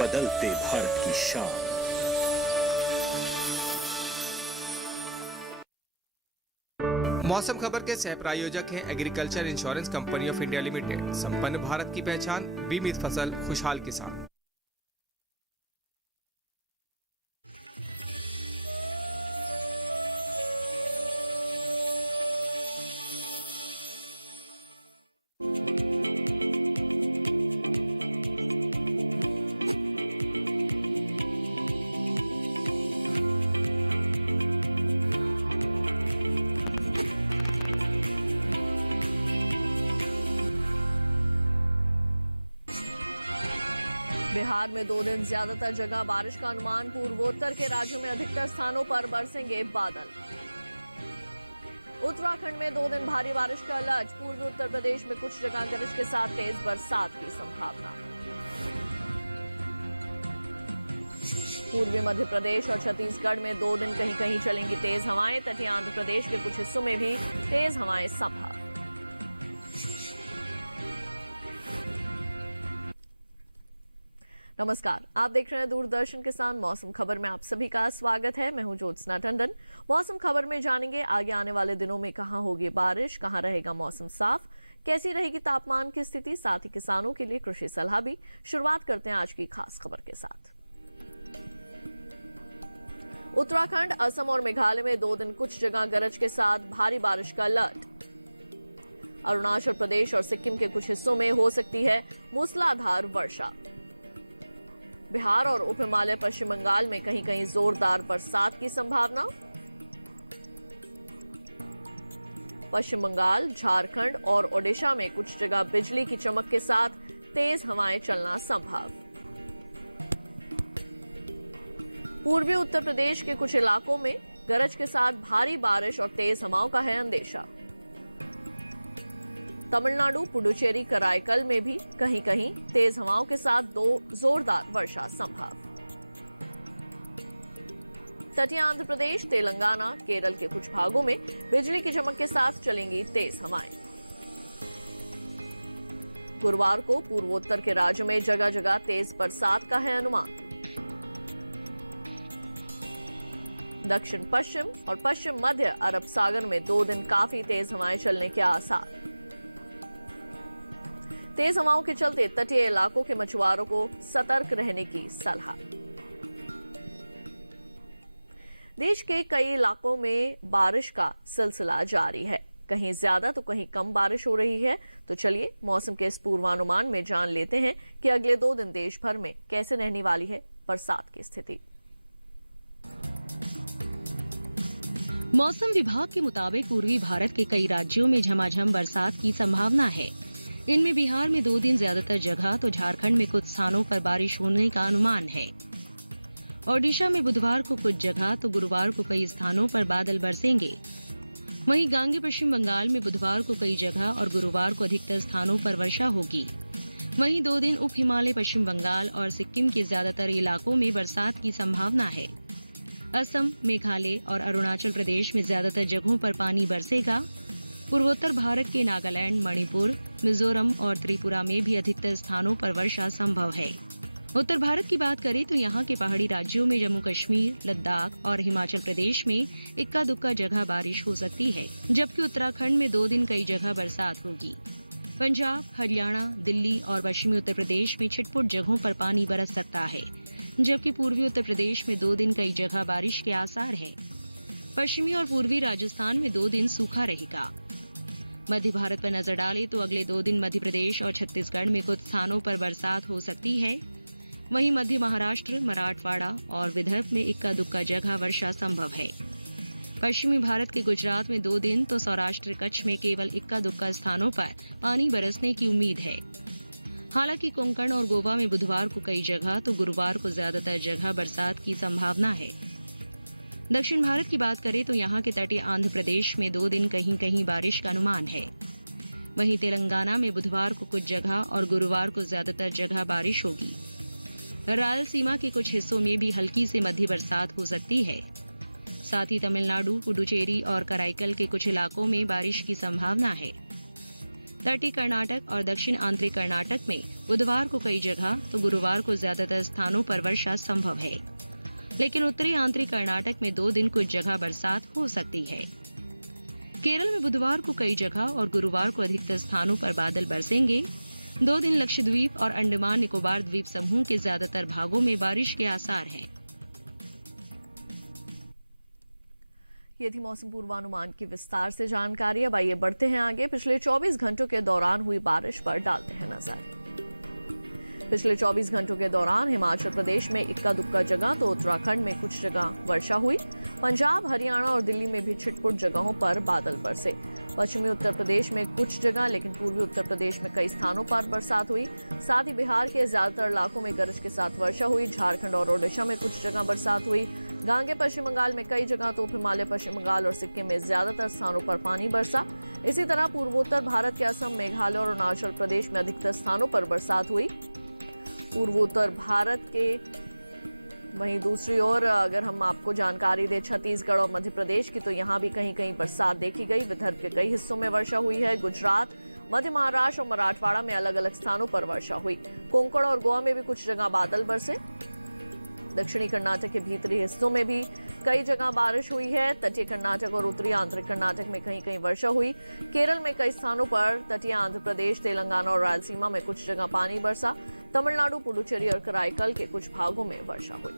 बदलते भारत की शान। मौसम खबर के सह प्रायोजक हैं agriculture insurance company of India limited. संपन्न भारत की पहचान, बीमित फसल, खुशहाल किसान। बिहार में 2 दिन ज्यादातर जगह बारिश का अनुमान। पूर्वोत्तर के राज्यों में अधिकतर स्थानों पर बरसेंगे बादल। उत्तराखंड में 2 दिन भारी बारिश का अलर्ट। पूर्वी उत्तर प्रदेश में कुछ जगह गरज के साथ तेज बरसात की संभावना। पूर्वी मध्य प्रदेश और छत्तीसगढ़ में 2 दिन कहीं कहीं चलेंगी तेज हवाएं। तटीय आंध्र प्रदेश के कुछ हिस्सों में भी तेज हवाएं संभव। नमस्कार, आप देख रहे हैं दूरदर्शन किसान। मौसम खबर में आप सभी का स्वागत है। मैं हूं ज्योत्सना टंडन। मौसम खबर में जानेंगे आगे आने वाले दिनों में कहां होगी बारिश, कहां रहेगा मौसम साफ, कैसी रहेगी तापमान की स्थिति, साथ ही किसानों के लिए कृषि सलाह भी। शुरुआत करते हैं आज की खास खबर के साथ। उत्तराखंड, असम और मेघालय में 2 दिन कुछ जगह गरज के साथ भारी बारिश का अलर्ट। अरुणाचल प्रदेश और सिक्किम के कुछ हिस्सों में हो सकती है मूसलाधार वर्षा। बिहार और उप हिमालय पश्चिम बंगाल में कहीं कहीं जोरदार बरसात की संभावना। पश्चिम बंगाल, झारखंड और ओडिशा में कुछ जगह बिजली की चमक के साथ तेज हवाएं चलना संभव। पूर्वी उत्तर प्रदेश के कुछ इलाकों में गरज के साथ भारी बारिश और तेज हवाओं का है अंदेशा। तमिलनाडु, पुडुचेरी, कराईकल में भी कहीं कहीं तेज हवाओं के साथ जोरदार वर्षा संभव। तटीय आंध्र प्रदेश, तेलंगाना, केरल के कुछ भागों में बिजली की चमक के साथ चलेंगी तेज हवाएं। गुरुवार को पूर्वोत्तर के राज्यों में जगह जगह तेज बरसात का है अनुमान। दक्षिण पश्चिम और पश्चिम मध्य अरब सागर में 2 दिन काफी तेज हवाएं चलने के आसार। तेज हवाओं के चलते तटीय इलाकों के मछुआरों को सतर्क रहने की सलाह। देश के कई इलाकों में बारिश का सिलसिला जारी है। कहीं ज्यादा तो कहीं कम बारिश हो रही है। तो चलिए मौसम के इस पूर्वानुमान में जान लेते हैं कि अगले 2 दिन देश भर में कैसे रहने वाली है बरसात की स्थिति। मौसम विभाग के मुताबिक पूर्वी भारत के कई राज्यों में झमाझम बरसात की संभावना है। इनमें बिहार में 2 दिन ज्यादातर जगह तो झारखंड में कुछ स्थानों पर बारिश होने का अनुमान है। ओडिशा में बुधवार को कुछ जगह तो गुरुवार को कई स्थानों पर बादल बरसेंगे। वहीं गांगे पश्चिम बंगाल में बुधवार को कई जगह और गुरुवार को अधिकतर स्थानों पर वर्षा होगी। वहीं 2 दिन उप हिमालय पश्चिम बंगाल और सिक्किम के ज्यादातर इलाकों में बरसात की संभावना है। असम, मेघालय और अरुणाचल प्रदेश में ज्यादातर जगहों पर पानी बरसेगा। पूर्वोत्तर भारत के नागालैंड, मणिपुर, मिजोरम और त्रिपुरा में भी अधिकतर स्थानों पर वर्षा संभव है। उत्तर भारत की बात करें तो यहाँ के पहाड़ी राज्यों में जम्मू कश्मीर, लद्दाख और हिमाचल प्रदेश में इक्का दुक्का जगह बारिश हो सकती है, जबकि उत्तराखंड में 2 दिन कई जगह बरसात होगी। पंजाब, हरियाणा, दिल्ली और पश्चिमी उत्तर प्रदेश में छिटपुट जगहों पर पानी बरस सकता है, जबकि पूर्वी उत्तर प्रदेश में 2 दिन कई जगह बारिश के आसार हैं। पश्चिमी और पूर्वी राजस्थान में 2 दिन सूखा रहेगा। मध्य भारत पर नजर डालें तो अगले 2 दिन मध्य प्रदेश और छत्तीसगढ़ में कुछ स्थानों पर बरसात हो सकती है। वहीं मध्य महाराष्ट्र, मराठवाड़ा और विदर्भ में इक्का दुक्का जगह वर्षा संभव है। पश्चिमी भारत के गुजरात में 2 दिन तो सौराष्ट्र, कच्छ में केवल इक्का दुक्का स्थानों पर पानी बरसने की उम्मीद है। हालांकि कोंकण और गोवा में बुधवार को कई जगह तो गुरुवार को ज्यादातर जगह बरसात की संभावना है। दक्षिण भारत की बात करें तो यहाँ के तटीय आंध्र प्रदेश में 2 दिन कहीं कहीं बारिश का अनुमान है। वहीं तेलंगाना में बुधवार को कुछ जगह और गुरुवार को ज्यादातर जगह बारिश होगी। रायलसीमा के कुछ हिस्सों में भी हल्की से मध्य बरसात हो सकती है। साथ ही तमिलनाडु, पुडुचेरी और कराईकल के कुछ इलाकों में बारिश की संभावना है। तटीय कर्नाटक और दक्षिण आंतरिक कर्नाटक में बुधवार को कई जगह तो गुरुवार को ज्यादातर स्थानों पर वर्षा संभव है, लेकिन उत्तरी आंतरिक कर्नाटक में 2 दिन कुछ जगह बरसात हो सकती है। केरल में बुधवार को कई जगह और गुरुवार को अधिकतर स्थानों पर बादल बरसेंगे। 2 दिन लक्षद्वीप और अंडमान निकोबार द्वीप समूह के ज्यादातर भागों में बारिश के आसार हैं। ये थी मौसम पूर्वानुमान की विस्तार से जानकारी। अब आइए बढ़ते हैं आगे। पिछले 24 घंटों के दौरान हुई बारिश पर डालते हैं नजर। पिछले 24 घंटों के दौरान हिमाचल प्रदेश में इक्का दुक्का जगह तो उत्तराखंड में कुछ जगह वर्षा हुई। पंजाब, हरियाणा और दिल्ली में भी छिटपुट जगहों पर बादल बरसे। पश्चिमी उत्तर प्रदेश में कुछ जगह लेकिन पूर्वी उत्तर प्रदेश में कई स्थानों पर बरसात हुई। साथ ही बिहार के ज्यादातर इलाकों में गरज के साथ वर्षा हुई। झारखंड और ओडिशा में कुछ जगह बरसात हुई। गांगे पश्चिम बंगाल में कई जगह तो हिमालय पश्चिम बंगाल और सिक्किम में ज्यादातर स्थानों पर पानी बरसा। इसी तरह पूर्वोत्तर भारत के असम, मेघालय और अरुणाचल प्रदेश में अधिकतर स्थानों पर बरसात हुई। पूर्वोत्तर भारत के वहीं दूसरी ओर अगर हम आपको जानकारी दें छत्तीसगढ़ और मध्य प्रदेश की, तो यहाँ भी कहीं कहीं बरसात देखी गई। विदर्भ के कई हिस्सों में वर्षा हुई है। गुजरात, मध्य महाराष्ट्र और मराठवाड़ा में अलग अलग स्थानों पर वर्षा हुई। कोंकण और गोवा में भी कुछ जगह बादल बरसे। दक्षिणी कर्नाटक के भीतरी हिस्सों में भी कई जगह बारिश हुई है। तटीय कर्नाटक और उत्तरी आंतरिक कर्नाटक में कहीं कहीं वर्षा हुई। केरल में कई स्थानों पर, तटीय आंध्र प्रदेश, तेलंगाना और रायलसीमा में कुछ जगह पानी बरसा। तमिलनाडु, पुडुचेरी और कराईकल के कुछ भागों में वर्षा हुई।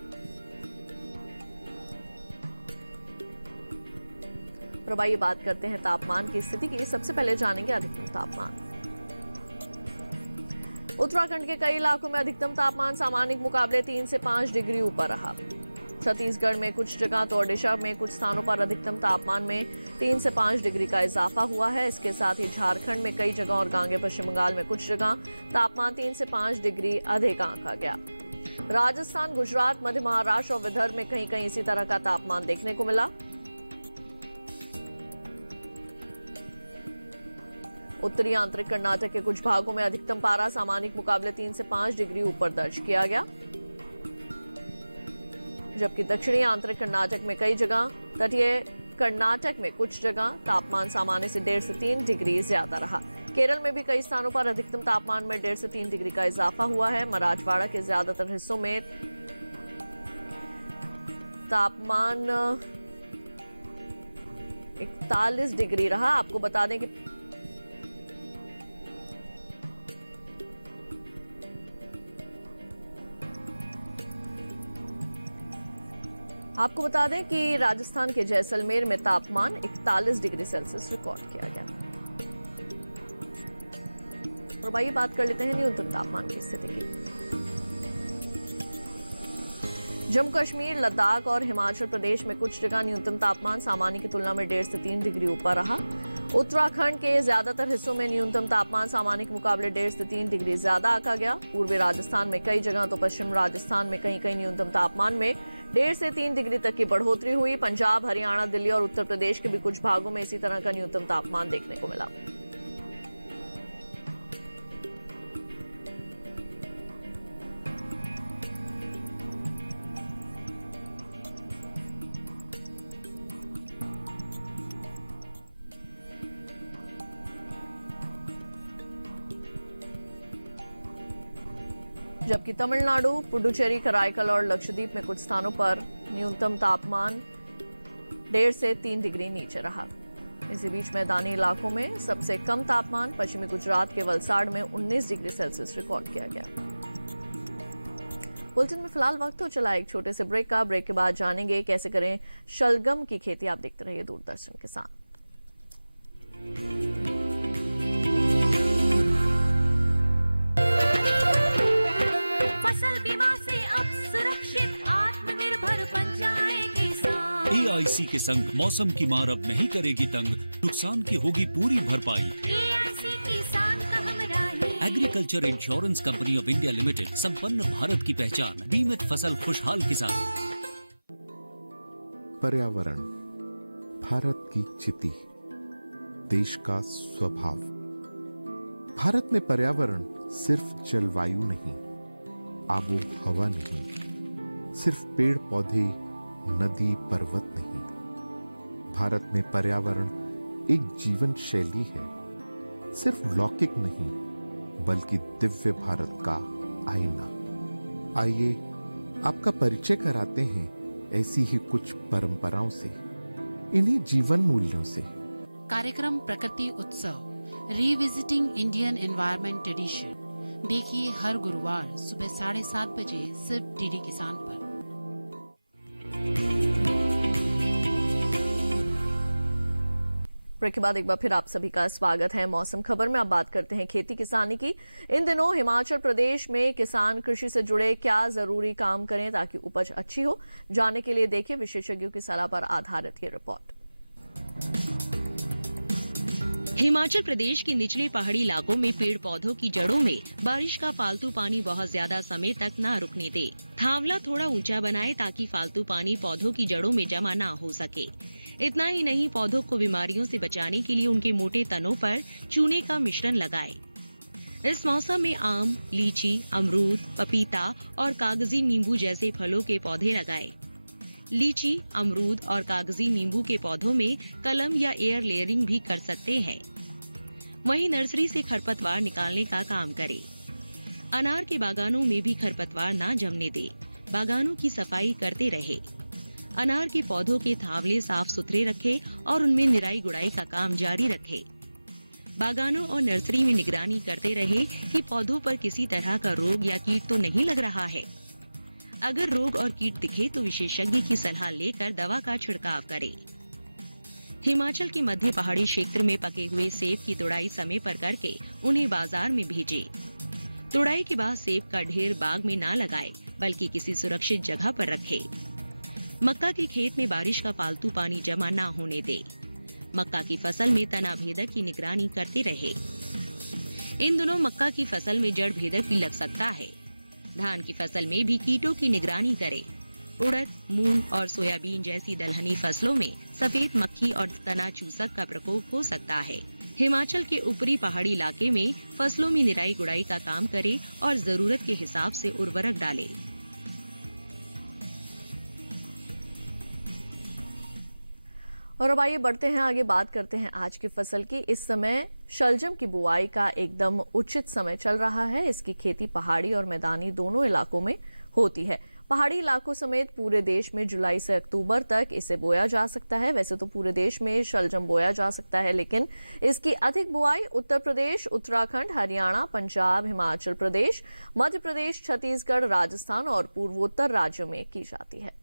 और अब आइए बात करते हैं तापमान की स्थिति की। सबसे पहले जानेंगे अधिकतम तापमान। उत्तराखंड के कई इलाकों में अधिकतम तापमान सामान्य के मुकाबले 3 से 5 डिग्री ऊपर रहा। छत्तीसगढ़ में कुछ जगह तो ओडिशा में कुछ स्थानों पर अधिकतम तापमान में 3 से 5 डिग्री का इजाफा हुआ है। इसके साथ ही झारखंड में कई जगह और गांगे पश्चिम बंगाल में कुछ जगह तापमान 3 से 5 डिग्री अधिक आंका गया। राजस्थान, गुजरात, मध्य महाराष्ट्र और विदर्भ में कहीं कहीं इसी तरह का तापमान देखने को मिला। उत्तरी आंतरिक कर्नाटक के कुछ भागों में अधिकतम पारा सामान्य के मुकाबले 3 से 5 डिग्री ऊपर दर्ज किया गया, जबकि दक्षिणी आंतरिक कर्नाटक में कई जगह, तटीय कर्नाटक में कुछ जगह तापमान सामान्य से 1.5 से 3 डिग्री ज्यादा रहा। केरल में भी कई स्थानों पर अधिकतम तापमान में 1.5 से 3 डिग्री का इजाफा हुआ है। मराठवाड़ा के ज्यादातर हिस्सों में तापमान 41 डिग्री रहा। आपको बता दें कि राजस्थान के जैसलमेर में तापमान 41 डिग्री सेल्सियस रिकॉर्ड किया गया। और आइए बात कर लेते हैं न्यूनतम तापमान की स्थिति की। जम्मू कश्मीर, लद्दाख और हिमाचल प्रदेश में कुछ जगह न्यूनतम तापमान सामान्य की तुलना में 1.5 से 3 डिग्री ऊपर रहा। उत्तराखंड के ज्यादातर हिस्सों में न्यूनतम तापमान सामान्य के मुकाबले 1.5 से 3 डिग्री ज्यादा आंका गया। पूर्वी राजस्थान में कई जगह तो पश्चिम राजस्थान में कहीं कहीं न्यूनतम तापमान में 1.5 से 3 डिग्री तक की बढ़ोतरी हुई। पंजाब, हरियाणा, दिल्ली और उत्तर प्रदेश के भी कुछ भागों में इसी तरह का न्यूनतम तापमान देखने को मिला। जबकि तमिलनाडु, पुडुचेरी, कराईकल और लक्षद्वीप में कुछ स्थानों पर न्यूनतम तापमान 1.5 से 3 डिग्री नीचे रहा। इसी बीच मैदानी इलाकों में सबसे कम तापमान पश्चिमी गुजरात के वलसाड़ में 19 डिग्री सेल्सियस रिकॉर्ड किया गया। बुलेटिन में फिलहाल वक्त हो चला एक छोटे से ब्रेक का। ब्रेक के बाद जानेंगे कैसे करें शलगम की खेती। आप देखते रहिए दूरदर्शन के साथ। फसल बीमा से अब सुरक्षित आत्मनिर्भर बन जाए किसान। AIC के संग मौसम की मार अब नहीं करेगी तंग, नुकसान की होगी पूरी भरपाई। AIC किसान का हमराही। Agriculture insurance company of India limited, संपन्न भारत की पहचान, बीमित फसल खुशहाल किसान। पर्यावरण भारत की चिति, देश का स्वभाव। भारत में पर्यावरण सिर्फ जलवायु नहीं, आबो हवा नहीं, सिर्फ पेड़ पौधे, नदी पर्वत नहीं। भारत में पर्यावरण एक जीवन शैली है, सिर्फ लौकिक नहीं बल्कि दिव्य भारत का आईना। आइए आपका परिचय कराते हैं ऐसी ही कुछ परंपराओं से, इन्हीं जीवन मूल्यों से। कार्यक्रम प्रकृति उत्सव रिविजिटिंग इंडियन एनवायरनमेंट ट्रेडिशन देखिए हर गुरुवार सुबह 7:30 बजे सिर्फ डीडी किसान पर। ब्रेक के बाद एक बार फिर आप सभी का स्वागत है। मौसम खबर में अब बात करते हैं खेती किसानी की। इन दिनों हिमाचल प्रदेश में किसान कृषि से जुड़े क्या जरूरी काम करें ताकि उपज अच्छी हो, जानने के लिए देखिए विशेषज्ञों की सलाह पर आधारित ये रिपोर्ट। हिमाचल प्रदेश के निचले पहाड़ी इलाकों में पेड़ पौधों की जड़ों में बारिश का फालतू पानी बहुत ज्यादा समय तक न रुकने दे। थावला थोड़ा ऊंचा बनाए ताकि फालतू पानी पौधों की जड़ों में जमा न हो सके। इतना ही नहीं, पौधों को बीमारियों से बचाने के लिए उनके मोटे तनों पर चूने का मिश्रण लगाए। इस मौसम में आम, लीची, अमरूद, पपीता और कागजी नींबू जैसे फलों के पौधे लगाए। लीची, अमरूद और कागजी नींबू के पौधों में कलम या एयर लेयरिंग भी कर सकते हैं। वहीं नर्सरी से खरपतवार निकालने का काम करे। अनार के बागानों में भी खरपतवार ना जमने दे, बागानों की सफाई करते रहे। अनार के पौधों के थावले साफ सुथरे रखे और उनमें निराई गुड़ाई का काम जारी रखे। बागानों और नर्सरी में निगरानी करते रहे कि पौधों पर किसी तरह का रोग या कीट तो नहीं लग रहा है। अगर रोग और कीट दिखे तो विशेषज्ञ की सलाह लेकर दवा का छिड़काव करें। हिमाचल के मध्य पहाड़ी क्षेत्र में पके हुए सेब की तुड़ाई समय पर करके उन्हें बाजार में भेजें। तुड़ाई के बाद सेब का ढेर बाग में ना लगाए बल्कि किसी सुरक्षित जगह पर रखे। मक्का के खेत में बारिश का फालतू पानी जमा ना होने दे। मक्का की फसल में तना भेदक की निगरानी करते रहे। इन दिनों मक्का की फसल में जड़ भेदक भी लग सकता है। धान की फसल में भी कीटों की निगरानी करें। उड़द, मूंग और सोयाबीन जैसी दलहनी फसलों में सफेद मक्खी और तना चूसक का प्रकोप हो सकता है। हिमाचल के ऊपरी पहाड़ी इलाके में फसलों में निराई गुड़ाई का काम करें और जरूरत के हिसाब से उर्वरक डालें। और अब आइए बढ़ते हैं आगे, बात करते हैं आज की फसल की। इस समय शलजम की बुआई का एकदम उचित समय चल रहा है। इसकी खेती पहाड़ी और मैदानी दोनों इलाकों में होती है। पहाड़ी इलाकों समेत पूरे देश में जुलाई से अक्टूबर तक इसे बोया जा सकता है। वैसे तो पूरे देश में शलजम बोया जा सकता है, लेकिन इसकी अधिक बुआई उत्तर प्रदेश, उत्तराखंड, हरियाणा, पंजाब, हिमाचल प्रदेश, मध्य प्रदेश, छत्तीसगढ़, राजस्थान और पूर्वोत्तर राज्यों में की जाती है।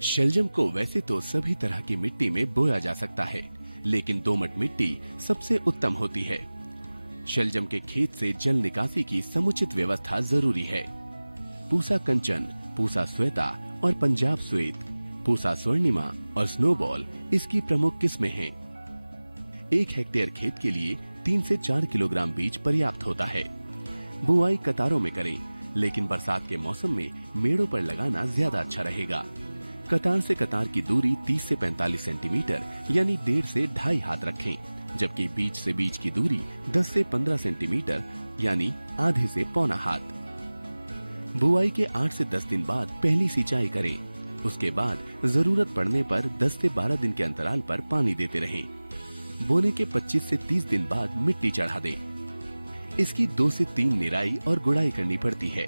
शलजम को वैसे तो सभी तरह की मिट्टी में बोया जा सकता है, लेकिन दोमट मिट्टी सबसे उत्तम होती है। शलजम के खेत से जल निकासी की समुचित व्यवस्था जरूरी है। पूसा कंचन, पूसा श्वेता और पंजाब श्वेत, पूसा स्वर्णिमा और स्नोबॉल इसकी प्रमुख किस्में हैं। 1 हेक्टेयर खेत के लिए 3 से 4 किलोग्राम बीज पर्याप्त होता है। बुआई कतारों में करें, लेकिन बरसात के मौसम में मेड़ों पर लगाना ज्यादा अच्छा रहेगा। कतार से कतार की दूरी 30 से 45 सेंटीमीटर यानी 1.5 से 2.5 हाथ रखें, जबकि बीज से बीज की दूरी 10 से 15 सेंटीमीटर यानी आधे से पौना हाथ। बुआई के 8 से 10 दिन बाद पहली सिंचाई करें। उसके बाद जरूरत पड़ने पर 10 से 12 दिन के अंतराल पर पानी देते रहें। बोने के 25 से 30 दिन बाद मिट्टी चढ़ा दें। इसकी 2 से 3 निराई और गुड़ाई करनी पड़ती है।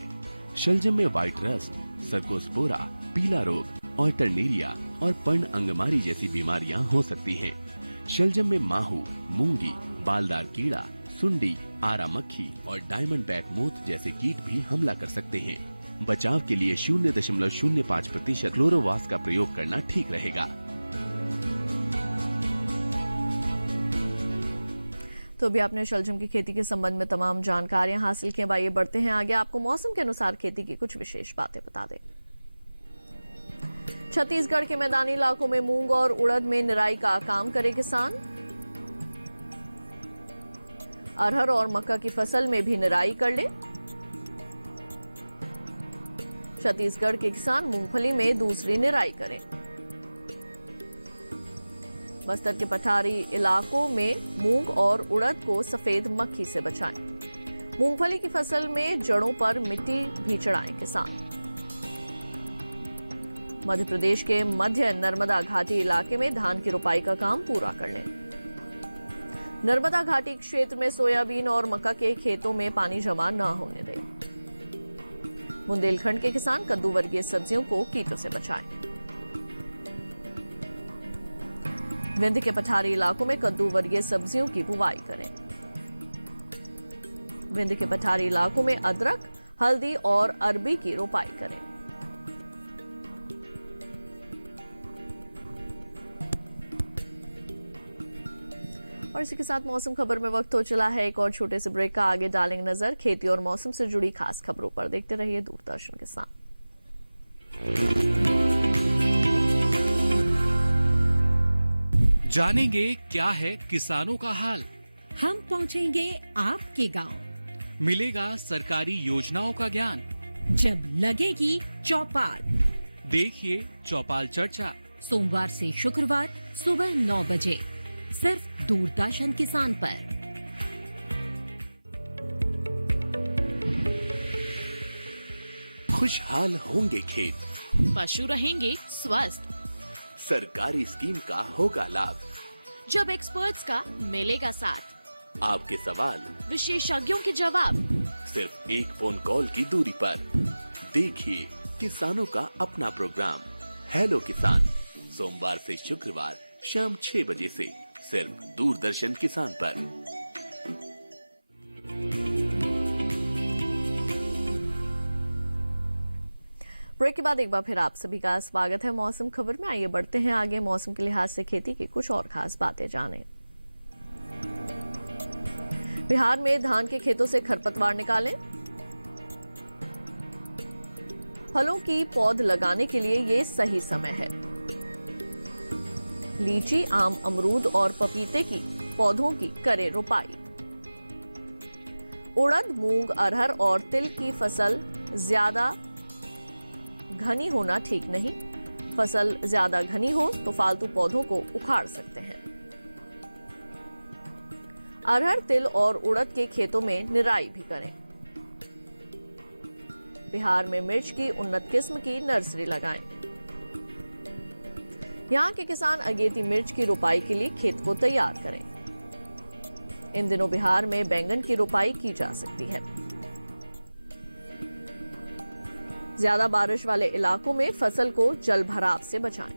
शलजम में व्हाइट रस्ट, सर्कोस्पोरा, पीला रोग, ऑल्टरनेरिया और पर्ण अंगमारी जैसी बीमारियां हो सकती हैं। शलजम में माहू, मूंगी, बालदार कीड़ा, सुंडी, आरा मक्खी और डायमंड बैक मोथ जैसे कीट भी हमला कर सकते हैं। बचाव के लिए 0.05% क्लोरोवास का प्रयोग करना ठीक रहेगा। तो अभी आपने शलजम की खेती के संबंध में तमाम जानकारियां हासिल की। आइए बढ़ते हैं आगे, आपको मौसम के अनुसार खेती की कुछ विशेष बातें बता दें। छत्तीसगढ़ के मैदानी इलाकों में मूंग और उड़द में निराई का काम करे किसान। अरहर और मक्का की फसल में भी निराई कर ले। छत्तीसगढ़ के किसान मूंगफली में दूसरी निराई करें। बस्तर के पठारी इलाकों में मूंग और उड़द को सफेद मक्खी से बचाएं। मूंगफली की फसल में जड़ों पर मिट्टी भी चढ़ाएं किसान। मध्य प्रदेश के मध्य नर्मदा घाटी इलाके में धान की रोपाई का काम पूरा कर लें। नर्मदा घाटी क्षेत्र में सोयाबीन और मक्का के खेतों में पानी जमा न होने दें। बुंदेलखंड के किसान कद्दू वर्गीय सब्जियों को कीटों से बचाएं। विंध्य के पठारी इलाकों में कद्दू वर्गीय सब्जियों की बुवाई करें। विंध्य के पठारी इलाकों में अदरक, हल्दी और अरबी की रोपाई करें। और इसी के साथ मौसम खबर में वक्त हो चला है एक और छोटे से ब्रेक का। आगे डालेंगे नजर खेती और मौसम से जुड़ी खास खबरों पर। देखते रहिए दूरदर्शन के साथ। जानेंगे क्या है किसानों का हाल। हम पहुंचेंगे आपके गांव। मिलेगा सरकारी योजनाओं का ज्ञान। जब लगेगी चौपाल, देखिए चौपाल चर्चा सोमवार से शुक्रवार सुबह 9 बजे सिर्फ दूरदर्शन किसान पर। खुशहाल होंगे खेत, पशु रहेंगे स्वस्थ, सरकारी स्कीम का होगा लाभ, जब एक्सपर्ट्स का मिलेगा साथ, आपके सवाल विशेषज्ञों के जवाब, सिर्फ एक फोन कॉल की दूरी पर। देखिए किसानों का अपना प्रोग्राम हेलो किसान, सोमवार से शुक्रवार शाम 6 बजे से सिर्फ दूरदर्शन किसान पर। ब्रेक के बाद एक बार फिर आप सभी का स्वागत है मौसम खबर में। आइए बढ़ते हैं आगे, मौसम के लिहाज से खेती की कुछ और खास बातें जानें। बिहार में धान के खेतों से खरपतवार निकालें। फलों की पौध लगाने के लिए ये सही समय है। लीची, आम, अमरूद और पपीते की पौधों की करें रोपाई। उड़द, मूंग, अरहर और तिल की फसल ज्यादा घनी होना ठीक नहीं। फसल ज्यादा घनी हो तो फालतू पौधों को उखाड़ सकते हैं। अरहर, तिल और उड़द के खेतों में निराई भी करें। बिहार में मिर्च की उन्नत किस्म की नर्सरी लगाएं। यहाँ के किसान अगेती मिर्च की रोपाई के लिए खेत को तैयार करें। इन दिनों बिहार में बैंगन की रोपाई की जा सकती है। ज्यादा बारिश वाले इलाकों में फसल को जल भराव से बचाएं।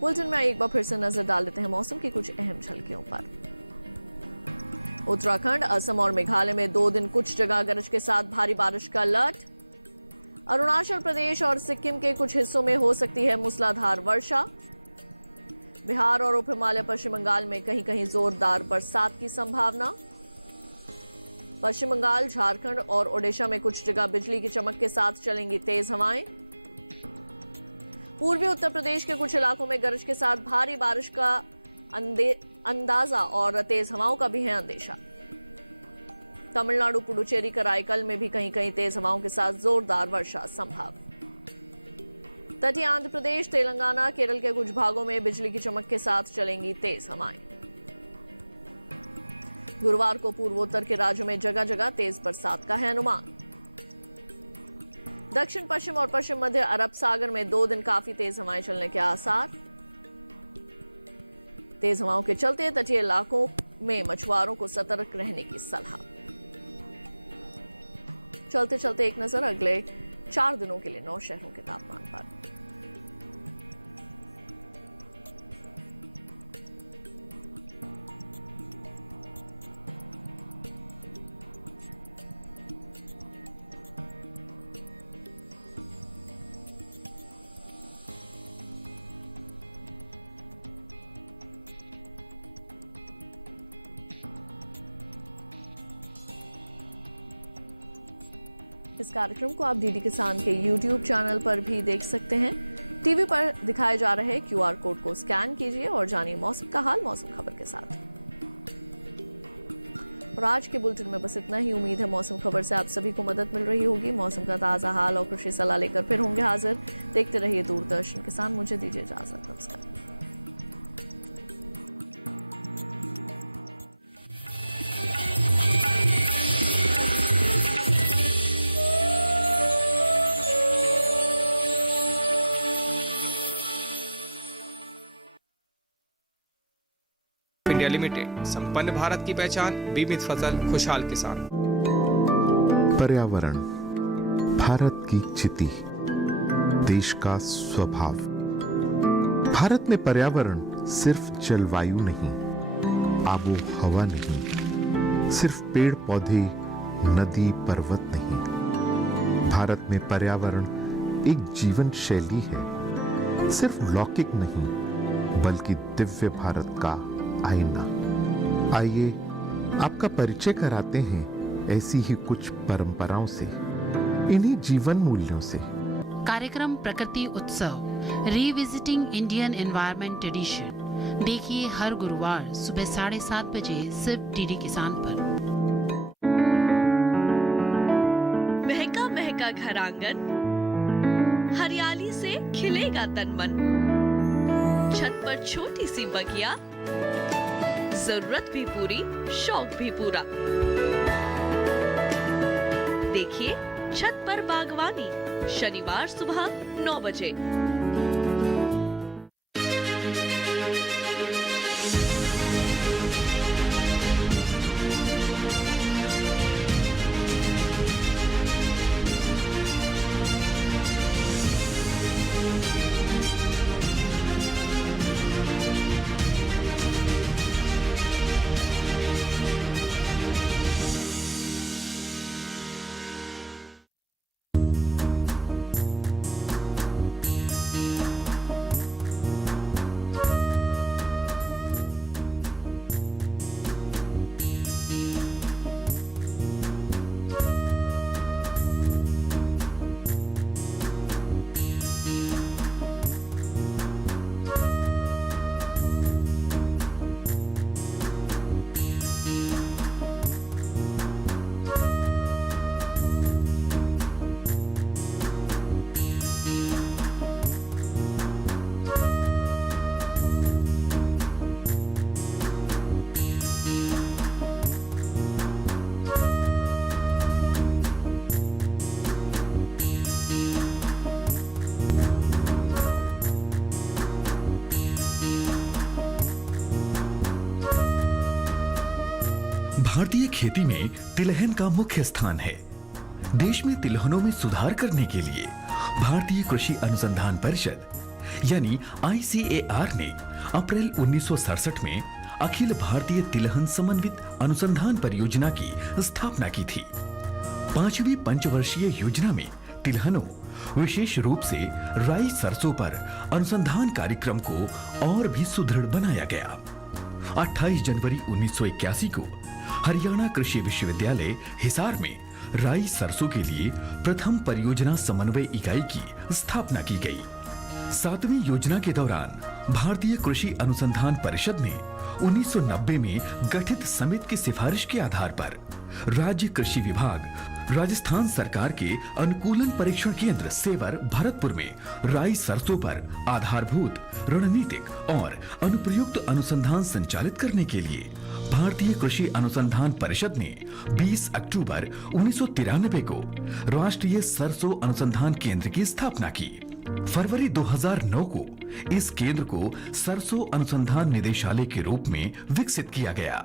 बुलेटिन में एक बार फिर से नजर डाल लेते हैं मौसम की कुछ अहम झलकियों पर। उत्तराखंड, असम और मेघालय में 2 दिन कुछ जगह गरज के साथ भारी बारिश का अलर्ट। अरुणाचल प्रदेश और सिक्किम के कुछ हिस्सों में हो सकती है मूसलाधार वर्षा। बिहार और उप हिमालय पश्चिम बंगाल में कहीं कहीं जोरदार बरसात की संभावना। पश्चिम बंगाल, झारखंड और ओडिशा में कुछ जगह बिजली की चमक के साथ चलेंगी तेज हवाएं। पूर्वी उत्तर प्रदेश के कुछ इलाकों में गरज के साथ भारी बारिश का अंदाजा और तेज हवाओं का भी है अंदेशा। तमिलनाडु, पुडुचेरी, कराईकल में भी कहीं कहीं तेज हवाओं के साथ जोरदार वर्षा संभव। तटीय आंध्र प्रदेश, तेलंगाना, केरल के कुछ भागों में बिजली की चमक के साथ चलेंगी तेज हवाएं। गुरुवार को पूर्वोत्तर के राज्यों में जगह जगह तेज बरसात का है अनुमान। दक्षिण पश्चिम और पश्चिम मध्य अरब सागर में 2 दिन काफी तेज हवाएं चलने के आसार। तेज हवाओं के चलते तटीय इलाकों में मछुआरों को सतर्क रहने की सलाह। चलते चलते एक नजर अगले 4 दिनों के लिए 9 शहरों के तापमान पर। इस कार्यक्रम को आप डीडी किसान के YouTube चैनल पर भी देख सकते हैं। टीवी पर दिखाए जा रहे QR कोड को स्कैन कीजिए और जानिए मौसम का हाल मौसम खबर के साथ। और आज के बुलेटिन में बस इतना ही। उम्मीद है मौसम खबर से आप सभी को मदद मिल रही होगी। मौसम का ताजा हाल और कृषि सलाह लेकर फिर होंगे हाजिर। देखते रहिए दूरदर्शन किसान। मुझे दीजिए इजाजत। नमस्कार। इंडिया लिमिटेड, संपन्न भारत की पहचान, बीमित फसल, खुशहाल किसान। पर्यावरण भारत की चिति, देश का स्वभाव। भारत में पर्यावरण सिर्फ जलवायु नहीं, आबो हवा नहीं, सिर्फ पेड़ पौधे, नदी पर्वत नहीं। भारत में पर्यावरण एक जीवन शैली है, सिर्फ लौकिक नहीं बल्कि दिव्य भारत का आईना। आइए आपका परिचय कराते हैं ऐसी ही कुछ परंपराओं से, इन्हीं जीवन मूल्यों से। कार्यक्रम प्रकृति उत्सव रिविजिटिंग इंडियन एनवायरनमेंट ट्रेडिशन देखिए हर गुरुवार सुबह 7:30 बजे सिर्फ डीडी किसान पर। महका महका घर आंगन, हरियाली से खिलेगा तन मन। छत पर छोटी सी बगिया, जरूरत भी पूरी, शौक भी पूरा। देखिए छत पर बागवानी, शनिवार सुबह 9 बजे। भारतीय खेती में तिलहन का मुख्य स्थान है। देश में तिलहनों में सुधार करने के लिए भारतीय कृषि अनुसंधान परिषद यानी ICAR ने अप्रैल 1967 में अखिल भारतीय तिलहन समन्वित अनुसंधान परियोजना की स्थापना की थी। 5वीं पंचवर्षीय योजना में तिलहनों, विशेष रूप से राई सरसों पर अनुसंधान कार्यक्रम को और भी सुदृढ़ बनाया गया। 28 जनवरी 1981 को हरियाणा कृषि विश्वविद्यालय हिसार में राई सरसों के लिए प्रथम परियोजना समन्वय इकाई की स्थापना की गई। 7वीं योजना के दौरान भारतीय कृषि अनुसंधान परिषद ने 1990 में गठित समिति की सिफारिश के आधार पर राज्य कृषि विभाग, राजस्थान सरकार के अनुकूलन परीक्षण केंद्र सेवर भरतपुर में राई सरसों पर आधारभूत, रणनीतिक और अनुप्रयुक्त अनुसंधान संचालित करने के लिए भारतीय कृषि अनुसंधान परिषद ने 20 अक्टूबर 1993 को राष्ट्रीय सरसों अनुसंधान केंद्र की स्थापना की। फरवरी 2009 को इस केंद्र को सरसों अनुसंधान निदेशालय के रूप में विकसित किया गया।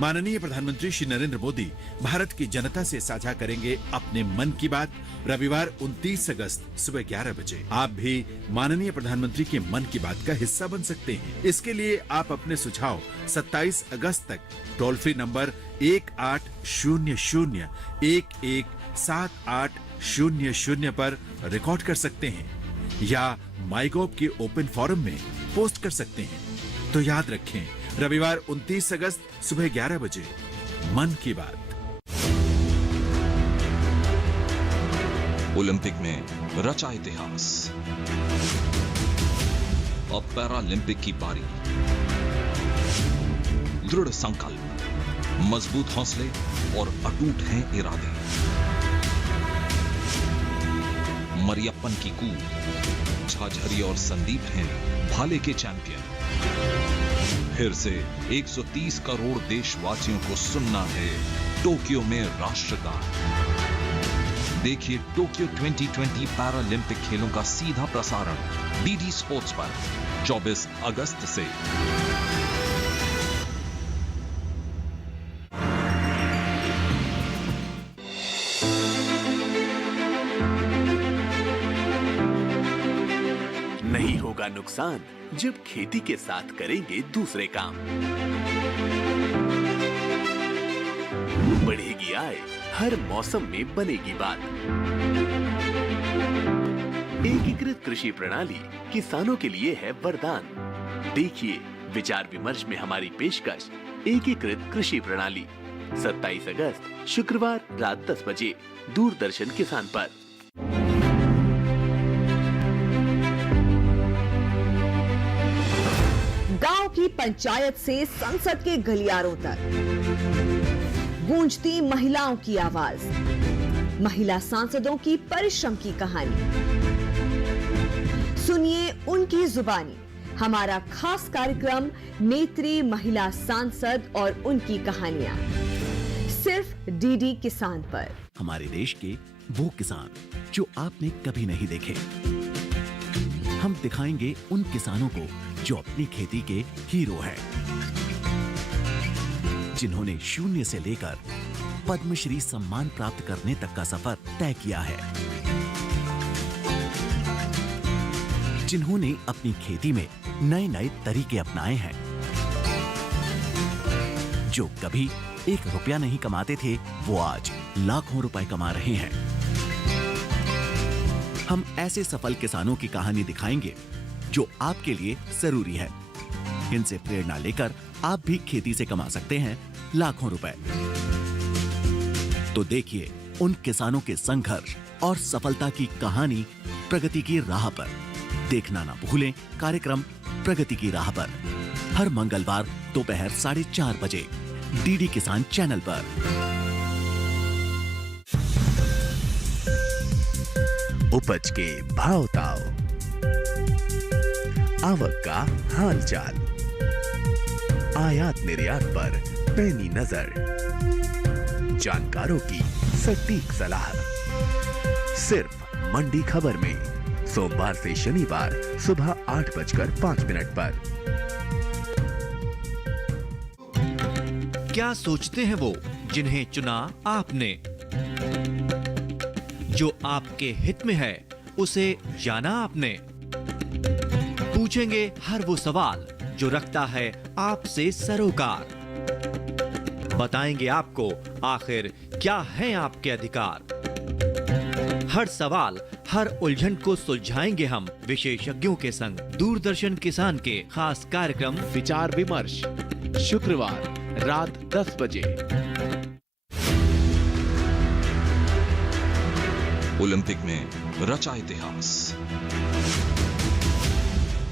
माननीय प्रधानमंत्री श्री नरेंद्र मोदी भारत की जनता से साझा करेंगे अपने मन की बात रविवार 29 अगस्त सुबह 11 बजे। आप भी माननीय प्रधानमंत्री के मन की बात का हिस्सा बन सकते हैं। इसके लिए आप अपने सुझाव 27 अगस्त तक टोल फ्री नंबर 1800-117800 पर रिकॉर्ड कर सकते हैं या माईगोव के ओपन फोरम में पोस्ट कर सकते हैं। तो याद रखें, रविवार 29 अगस्त सुबह 11 बजे मन की बात। ओलंपिक में रचा इतिहास। अब पैरालंपिक की बारी। दृढ़ संकल्प, मजबूत हौसले और अटूट हैं इरादे। मरियप्पन की कूद, झाझरी और संदीप हैं भाले के चैंपियन। फिर से 130 करोड़ देशवासियों को सुनना है टोक्यो में राष्ट्रगान। देखिए टोक्यो 2020 पैरालंपिक खेलों का सीधा प्रसारण डीडी स्पोर्ट्स पर 24 अगस्त से। नहीं होगा नुकसान जब खेती के साथ करेंगे दूसरे काम। बढ़ेगी आय, हर मौसम में बनेगी बात। एकीकृत कृषि प्रणाली किसानों के लिए है वरदान। देखिए विचार विमर्श में हमारी पेशकश एकीकृत कृषि प्रणाली 27 अगस्त शुक्रवार रात 10 बजे दूरदर्शन किसान पर। गांव की पंचायत से संसद के गलियारों तक गूंजती महिलाओं की आवाज, महिला सांसदों की परिश्रम की कहानी। सुनिए उनकी जुबानी हमारा खास कार्यक्रम नेत्री महिला सांसद और उनकी कहानियां, सिर्फ डीडी किसान पर। हमारे देश के वो किसान जो आपने कभी नहीं देखे, हम दिखाएंगे उन किसानों को जो अपनी खेती के हीरो हैं, जिन्होंने शून्य से लेकर पद्मश्री सम्मान प्राप्त करने तक का सफर तय किया है, जिन्होंने अपनी खेती में नए नए तरीके अपनाए हैं, जो कभी 1 रुपया नहीं कमाते थे वो आज लाखों रुपए कमा रहे हैं। हम ऐसे सफल किसानों की कहानी दिखाएंगे जो आपके लिए जरूरी है। इनसे प्रेरणा लेकर आप भी खेती से कमा सकते हैं लाखों रुपए। तो देखिए उन किसानों के संघर्ष और सफलता की कहानी प्रगति की राह पर। देखना ना भूलें कार्यक्रम प्रगति की राह पर हर मंगलवार दोपहर 4:30 बजे डीडी किसान चैनल पर। उपज के भाव ताव, आवक का हाल चाल, आयात निर्यात पर पैनी नजर, जानकारों की सटीक सलाह, सिर्फ मंडी खबर में सोमवार से शनिवार सुबह 8:05 पर। क्या सोचते हैं वो जिन्हें चुना आपने? जो आपके हित में है उसे जाना आपने? पूछेंगे हर वो सवाल जो रखता है आपसे सरोकार। बताएंगे आपको आखिर क्या है आपके अधिकार। हर सवाल हर उलझन को सुलझाएंगे हम विशेषज्ञों के संग। दूरदर्शन किसान के खास कार्यक्रम विचार विमर्श शुक्रवार रात 10 बजे। ओलंपिक में रचा इतिहास।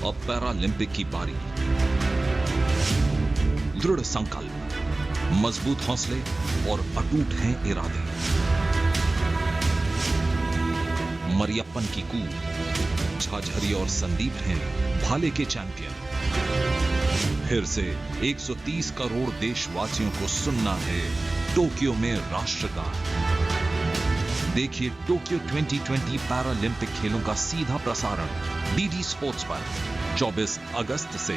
अब पैरालंपिक की बारी। दृढ़ संकल्प, मजबूत हौसले और अटूट हैं इरादे। मरियप्पन की कूद, झाझरी और संदीप हैं भाले के चैंपियन। फिर से 130 करोड़ देशवासियों को सुनना है टोक्यो में राष्ट्रगान। देखिए टोक्यो 2020 पैरालंपिक खेलों का सीधा प्रसारण डीडी स्पोर्ट्स पर 24 अगस्त से।